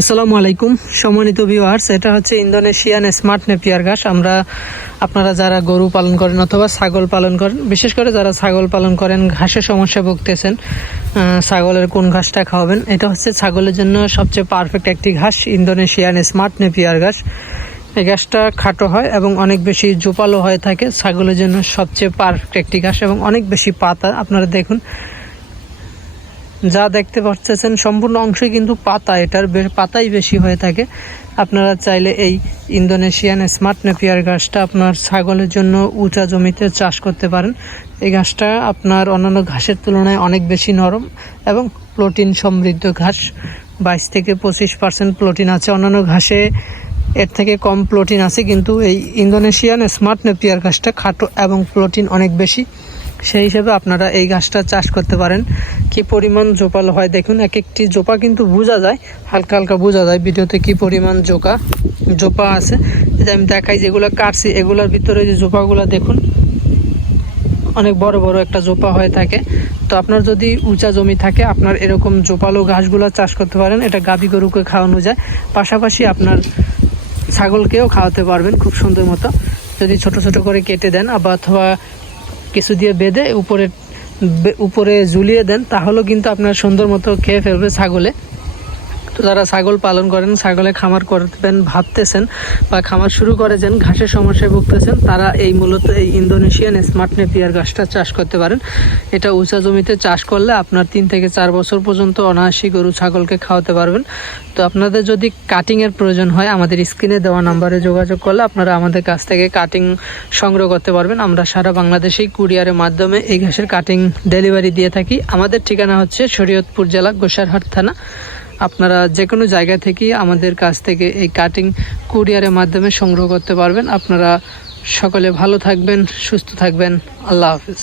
আসসালামু আলাইকুম সম্মানিত ভিউয়ার্স, এটা হচ্ছে ইন্দোনেশিয়ান স্মার্ট নেপিয়ার ঘাস। আপনারা যারা গরু পালন করেন অথবা ছাগল পালন করেন, বিশেষ করে যারা ছাগল পালন করেন ঘাসের সমস্যা ভুগতেছেন, ছাগলের কোন ঘাসটা খাওয়াবেন, এটা হচ্ছে ছাগলের জন্য সবচেয়ে পারফেক্ট একটি ঘাস, ইন্দোনেশিয়ান স্মার্ট নেপিয়ার ঘাস। এই ঘাসটা খাটো হয় এবং অনেক বেশি জোপালো হয়ে থাকে। ছাগলের জন্য সবচেয়ে পারফেক্ট একটি ঘাস এবং অনেক বেশি পাতা। আপনারা দেখুন, যা দেখতে পাচ্ছেন সম্পূর্ণ অংশই কিন্তু পাতা, এটার পাতাই বেশি হয়ে থাকে। আপনারা চাইলে এই ইন্দোনেশিয়ান স্মার্ট নেপিয়ার ঘাসটা আপনার ছাগলের জন্য উঁচা জমিতে চাষ করতে পারেন। এই ঘাসটা আপনার অন্যান্য ঘাসের তুলনায় অনেক বেশি নরম এবং প্রোটিন সমৃদ্ধ ঘাস। 22 থেকে 25% প্রোটিন আছে। অন্যান্য ঘাসে এর থেকে কম প্রোটিন আছে, কিন্তু এই ইন্দোনেশিয়ান স্মার্ট নেপিয়ার ঘাসটা খাটো এবং প্রোটিন অনেক বেশি। সেই হিসেবে আপনারা এই ঘাসটা চাষ করতে পারেন। কি পরিমাণ জোপালো হয় দেখুন, এক একটি জোপা কিন্তু বোঝা যায়, হালকা হালকা বোঝা যায় ভিডিওতে কি পরিমাণ জোপা আছে। এই যে আমি দেখাই, যেগুলো কাটছি এগুলোর ভিতরে যে জোপাগুলো দেখুন, অনেক বড় বড় একটা জোপা হয়ে থাকে। তো আপনার যদি উঁচা জমি থাকে, আপনার এরকম জোপালো ঘাসগুলো চাষ করতে পারেন। এটা গাভী গরুকে খাওয়ানো যায়, পাশাপাশি আপনার ছাগলকেও খাওয়াতে পারবেন খুব সুন্দর মতো। যদি ছোট ছোট করে কেটে দেন অথবা কিছু দিয়ে বেঁধে উপরে ঝুলিয়ে দেন, তাহলেও কিন্তু আপনার সুন্দর মতো খেয়ে ফেলবে ছাগলে। তো যারা ছাগল পালন করেন, ছাগলে খামার করবেন ভাবতেছেন বা খামার শুরু করেছেন, ঘাসের সমস্যায় ভুগতেছেন, তারা মূলত এই ইন্দোনেশিয়ান স্মার্ট নেপিয়ার ঘাসটা চাষ করতে পারেন। এটা উঁচা জমিতে চাষ করলে আপনার 3 থেকে 4 বছর পর্যন্ত অনায়াসী গরু ছাগলকে খাওয়াতে পারবেন। তো আপনাদের যদি কাটিংয়ের প্রয়োজন হয়, আমাদের স্ক্রিনে দেওয়া নাম্বারে যোগাযোগ করলে আপনারা আমাদের কাছ থেকে কাটিং সংগ্রহ করতে পারবেন। আমরা সারা বাংলাদেশেই কুরিয়ারের মাধ্যমে এই ঘাসের কাটিং ডেলিভারি দিয়ে থাকি। আমাদের ঠিকানা হচ্ছে শরীয়তপুর জেলা, গোসাইরহাট থানা। আপনারা যে কোনো জায়গা থেকে আমাদের কাছ থেকে এই কাটিং কুরিয়ারের মাধ্যমে সংগ্রহ করতে পারবেন। আপনারা সকলে ভালো থাকবেন, সুস্থ থাকবেন। আল্লাহ হাফিজ।